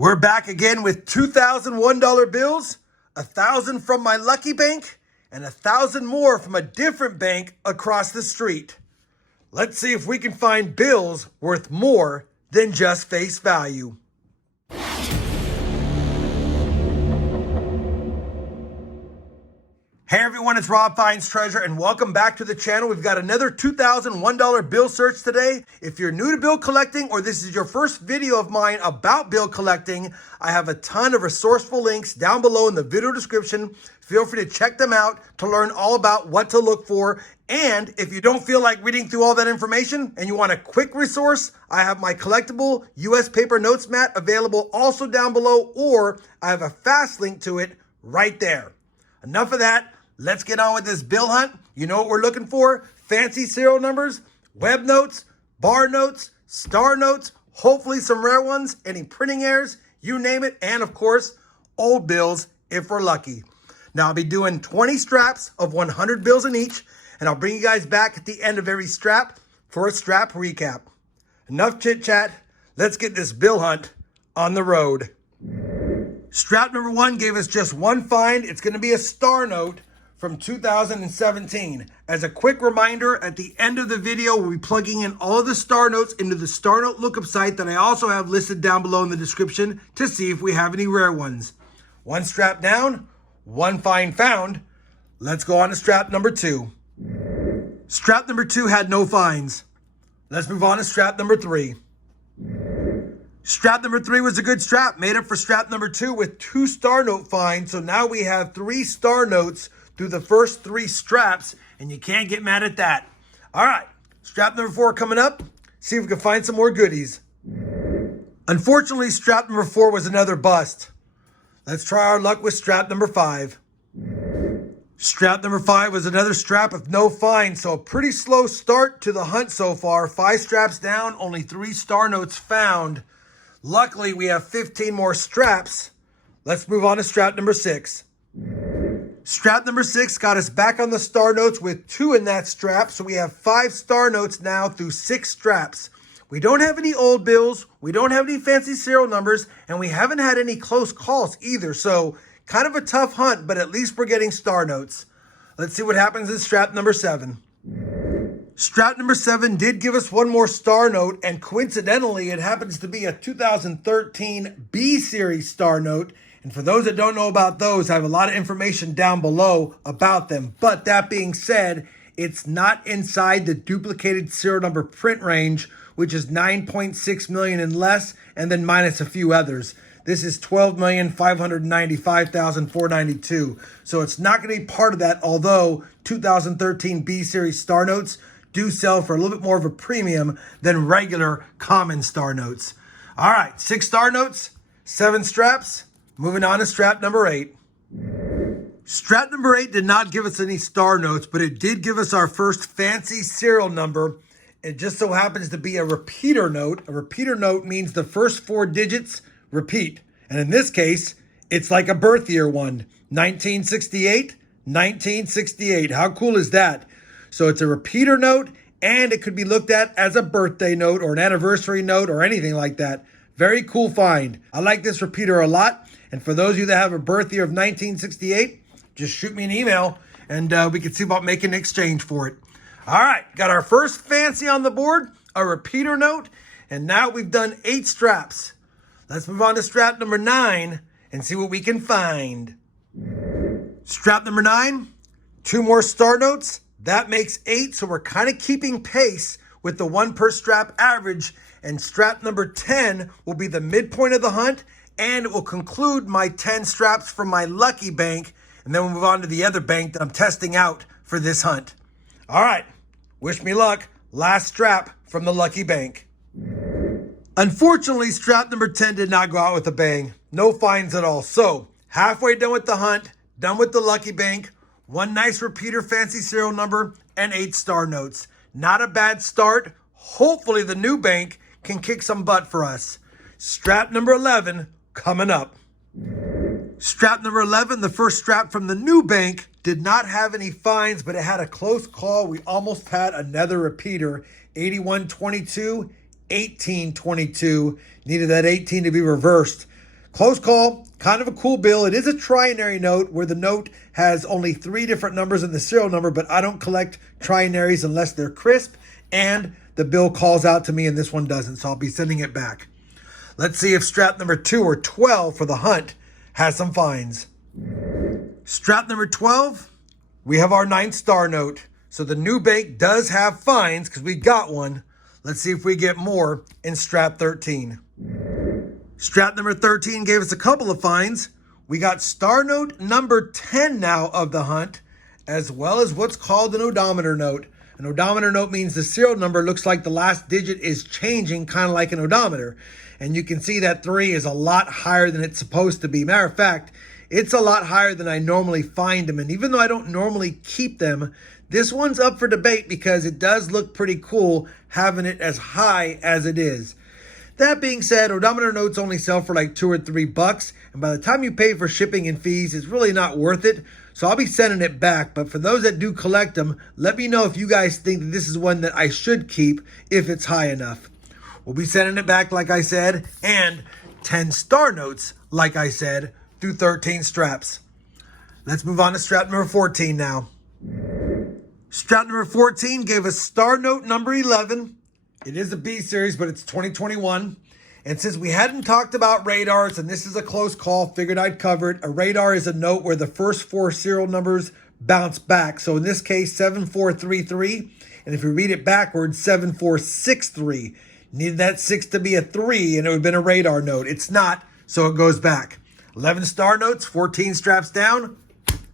We're back again with $2,001 bills, 1,000 from my lucky bank, and 1,000 more from a different bank across the street. Let's see if we can find bills worth more than just face value. Hey everyone, it's Rob Fiennes Treasure, and welcome back to the channel. We've got another $2,001 bill search today. If you're new to bill collecting or this is your first video of mine about bill collecting, I have a ton of resourceful links down below in the video description. Feel free to check them out to learn all about what to look for. And if you don't feel like reading through all that information and you want a quick resource, I have my collectible US paper notes mat available also down below, or I have a fast link to it right there. Enough of that. Let's get on with this bill hunt. You know what we're looking for? Fancy serial numbers, web notes, bar notes, star notes, hopefully some rare ones, any printing errors, you name it, and of course, old bills if we're lucky. Now I'll be doing 20 straps of 100 bills in each, and I'll bring you guys back at the end of every strap for a strap recap. Enough chit chat. Let's get this bill hunt on the road. Strap number 1 gave us just one find. It's going to be a star note from 2017. As a quick reminder, at the end of the video, we'll be plugging in all of the star notes into the star note lookup site that I also have listed down below in the description to see if we have any rare ones. One strap down, one find found. Let's go on to strap number 2. Strap number 2 had no finds. Let's move on to strap number 3. Strap number 3 was a good strap, made up for strap number 2 with 2 star note finds. So now we have 3 star notes through the first 3 straps, and you can't get mad at that. All right, strap number 4 coming up. See if we can find some more goodies. Unfortunately, strap number 4 was another bust. Let's try our luck with strap number 5. Strap number 5 was another strap with no finds, so a pretty slow start to the hunt so far. 5 straps down, only 3 star notes found. Luckily, we have 15 more straps. Let's move on to strap number 6. Strap number 6 got us back on the star notes with 2 in that strap, so we have 5 star notes now through 6 straps. We don't have any old bills, we don't have any fancy serial numbers, and we haven't had any close calls either, so kind of a tough hunt, but at least we're getting star notes. Let's see what happens in strap number 7. Strap number 7 did give us one more star note, and coincidentally, it happens to be a 2013 B series star note. And for those that don't know about those, I have a lot of information down below about them. But that being said, it's not inside the duplicated serial number print range, which is 9.6 million and less, and then minus a few others. This is 12,595,492. So it's not going to be part of that, although 2013 B series star notes do sell for a little bit more of a premium than regular common star notes. All right, 6 star notes, 7 straps. Moving on to strap number 8. Strap number 8 did not give us any star notes, but it did give us our first fancy serial number. It just so happens to be a repeater note. A repeater note means the first 4 digits repeat. And in this case, it's like a birth year one. 1968, 1968. How cool is that? So it's a repeater note, and it could be looked at as a birthday note or an anniversary note or anything like that. Very cool find. I like this repeater a lot. And for those of you that have a birth year of 1968, just shoot me an email and we can see about making an exchange for it. All right, got our first fancy on the board, a repeater note, and now we've done 8 straps. Let's move on to strap number 9 and see what we can find. Strap number 9, 2 more star notes. That makes 8, so we're kind of keeping pace with the 1 per strap average, and strap number 10 will be the midpoint of the hunt, and it will conclude my 10 straps from my lucky bank, and then we'll move on to the other bank that I'm testing out for this hunt. All right, wish me luck. Last strap from the lucky bank. Unfortunately, strap number 10 did not go out with a bang. No finds at all. So, halfway done with the hunt, done with the lucky bank, 1 nice repeater fancy serial number, and 8 star notes. Not a bad start. Hopefully the new bank can kick some butt for us. Strap number 11 coming up. Strap number 11, the first strap from the new bank, did not have any finds, but it had a close call. We almost had another repeater, 8122, 1822. Needed that 18 to be reversed. Close call, kind of a cool bill. It is a trinary note where the note has only 3 different numbers in the serial number, but I don't collect trinaries unless they're crisp, and the bill calls out to me, and this one doesn't, so I'll be sending it back. Let's see if strap number 2 or 12 for the hunt has some fines. Strap number 12, we have our 9th star note. So the new bank does have fines because we got one. Let's see if we get more in strap 13. Strap number 13 gave us a couple of fines. We got star note number 10 now of the hunt, as well as what's called an odometer note. An odometer note means the serial number looks like the last digit is changing, kind of like an odometer. And you can see that 3 is a lot higher than it's supposed to be. Matter of fact, it's a lot higher than I normally find them. And even though I don't normally keep them, this one's up for debate because it does look pretty cool having it as high as it is. That being said, odometer notes only sell for like $2 or $3. And by the time you pay for shipping and fees, it's really not worth it. So I'll be sending it back. But for those that do collect them, let me know if you guys think that this is one that I should keep if it's high enough. We'll be sending it back, like I said, and 10 star notes, like I said, through 13 straps. Let's move on to strap number 14 now. Strap number 14 gave us star note number 11. It is a B series, but it's 2021. And since we hadn't talked about radars, and this is a close call, figured I'd cover it. A radar is a note where the first 4 serial numbers bounce back. So in this case, 7433. And if you read it backwards, 7463. Needed that 6 to be a 3, and it would have been a radar note. It's not, so it goes back. 11 star notes, 14 straps down.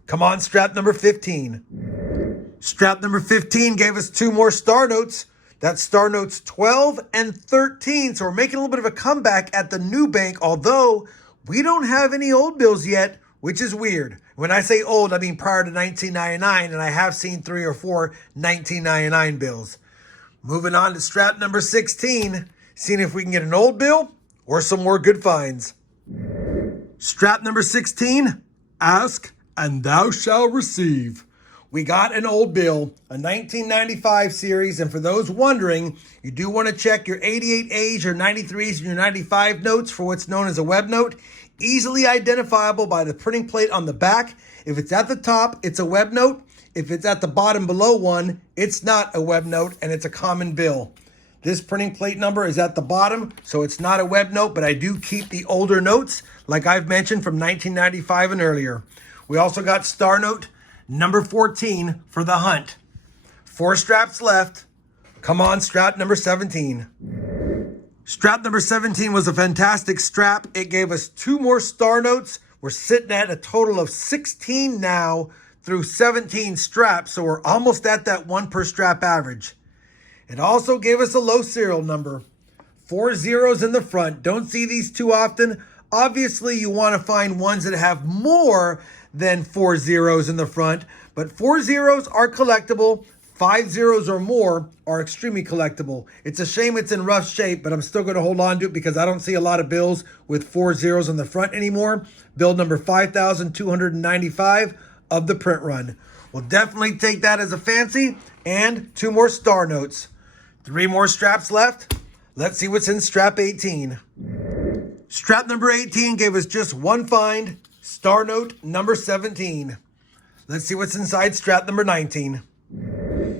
Come on, strap number 15. Strap number 15 gave us 2 more star notes. That's star notes 12 and 13. So we're making a little bit of a comeback at the new bank, although we don't have any old bills yet, which is weird. When I say old, I mean prior to 1999, and I have seen 3 or 4 1999 bills. Moving on to strap number 16, seeing if we can get an old bill or some more good finds. Strap number 16, ask and thou shalt receive. We got an old bill, a 1995 series, and for those wondering, you do want to check your 88As, your 93s, and your 95 notes for what's known as a web note. Easily identifiable by the printing plate on the back. If it's at the top, it's a web note. If it's at the bottom below one, it's not a web note, and it's a common bill. This printing plate number is at the bottom, so it's not a web note, but I do keep the older notes, like I've mentioned, from 1995 and earlier. We also got star note number 14 for the hunt. 4 straps left. Come on, strap number 17. Strap number 17 was a fantastic strap. It gave us 2 more star notes. We're sitting at a total of 16 now through 17 straps, so we're almost at that 1 per strap average. It also gave us a low serial number. 4 zeros in the front. Don't see these too often. Obviously, you want to find ones that have more than 4 zeros in the front, but 4 zeros are collectible. 5 zeros or more are extremely collectible. It's a shame it's in rough shape, but I'm still going to hold on to it because I don't see a lot of bills with 4 zeros on the front anymore. Bill number 5,295 of the print run. We'll definitely take that as a fancy, and 2 more star notes. 3 more straps left. Let's see what's in strap 18. Strap number 18 gave us just 1 find, star note number 17. Let's see what's inside strap number 19.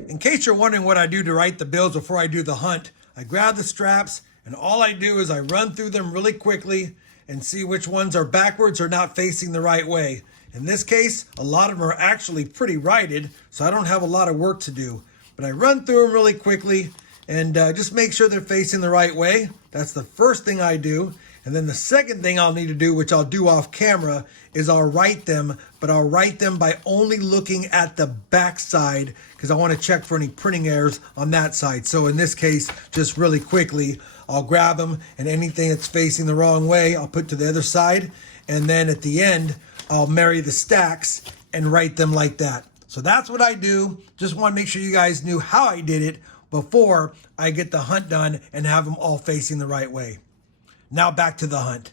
In case you're wondering what I do to write the bills before I do the hunt, I grab the straps, and all I do is I run through them really quickly and see which ones are backwards or not facing the right way. In this case, a lot of them are actually pretty righted, so I don't have a lot of work to do. But I run through them really quickly and just make sure they're facing the right way. That's the first thing I do. And then the second thing I'll need to do, which I'll do off camera, is I'll write them, but I'll write them by only looking at the back side because I want to check for any printing errors on that side. So in this case, just really quickly, I'll grab them, and anything that's facing the wrong way, I'll put to the other side. And then at the end, I'll marry the stacks and write them like that. So that's what I do. Just want to make sure you guys knew how I did it before I get the hunt done and have them all facing the right way. Now back to the hunt.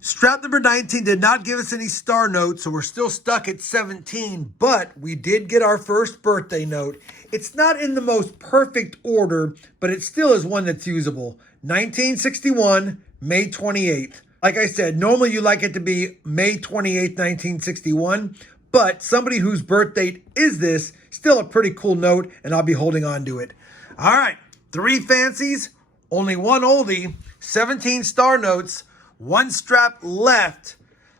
Strap number 19 did not give us any star notes, so we're still stuck at 17, but we did get our first birthday note. It's not in the most perfect order, but it still is one that's usable. 1961, May 28th. Like I said, normally you like it to be May 28th, 1961, but somebody whose birth date is this, still a pretty cool note, and I'll be holding on to it. All right, 3 fancies, only 1 oldie, 17 star notes, 1 strap left.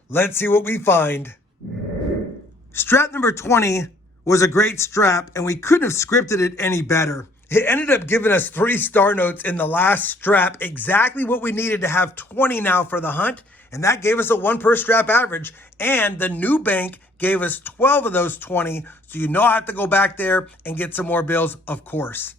Let's see what we find. Strap number 20 was a great strap, and we couldn't have scripted it any better. It ended up giving us 3 star notes in the last strap, exactly what we needed to have 20 now for the hunt, and that gave us a 1 per strap average, and the new bank gave us 12 of those 20, so you know I have to go back there and get some more bills, of course.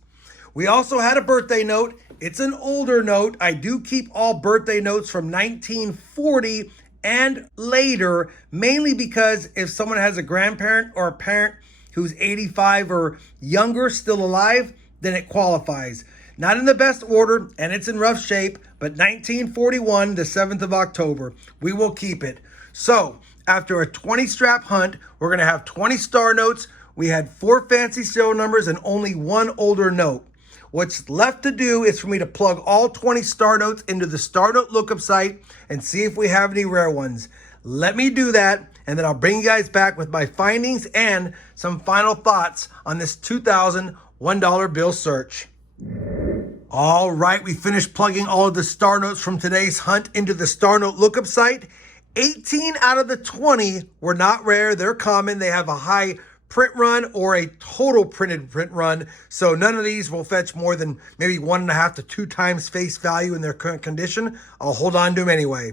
We also had a birthday note. It's an older note. I do keep all birthday notes from 1940 and later, mainly because if someone has a grandparent or a parent who's 85 or younger still alive, then it qualifies. Not in the best order, and it's in rough shape, but 1941, the 7th of October. We will keep it. So, after a 20 strap hunt, we're going to have 20 star notes. We had 4 fancy serial numbers and only 1 older note. What's left to do is for me to plug all 20 star notes into the star note lookup site and see if we have any rare ones. Let me do that, and then I'll bring you guys back with my findings and some final thoughts on this 2000 $1 bill search. All right, we finished plugging all of the star notes from today's hunt into the star note lookup site. 18 out of the 20 were not rare. They're common. They have a high print run or a total printed print run. So none of these will fetch more than maybe 1.5 to 2 times face value in their current condition. I'll hold on to them anyway.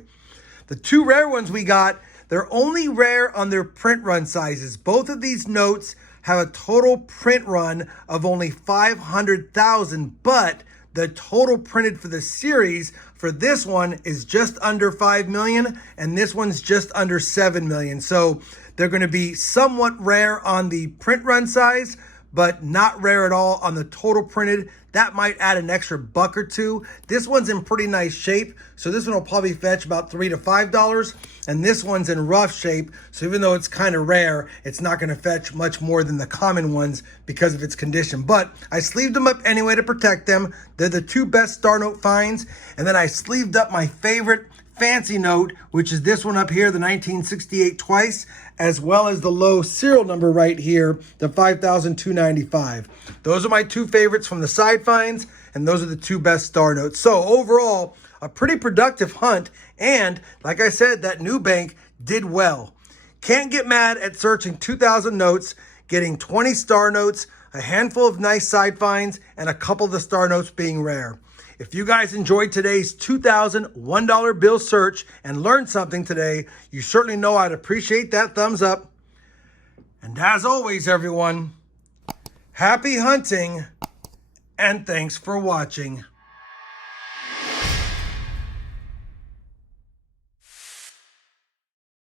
The 2 rare ones we got, they're only rare on their print run sizes. Both of these notes have a total print run of only 500,000, but the total printed for the series for this one is just under 5 million, and this one's just under 7 million. So they're going to be somewhat rare on the print run size, but not rare at all on the total printed. That might add an extra $1 or $2. This one's in pretty nice shape, so this one will probably fetch about $3 to $5. And this one's in rough shape, so even though it's kind of rare, it's not going to fetch much more than the common ones because of its condition. But I sleeved them up anyway to protect them. They're the 2 best star note finds. And then I sleeved up my favorite fancy note, which is this one up here, the 1968 twice, as well as the low serial number right here, the 5,295. Those are my 2 favorites from the side finds, and those are the 2 best star notes. So overall, a pretty productive hunt, and like I said, that new bank did well. Can't get mad at searching 2,000 notes, getting 20 star notes, a handful of nice side finds, and a couple of the star notes being rare. If you guys enjoyed today's 2000 $1 bill search and learned something today, you certainly know I'd appreciate that thumbs up. And as always, everyone, happy hunting, and thanks for watching.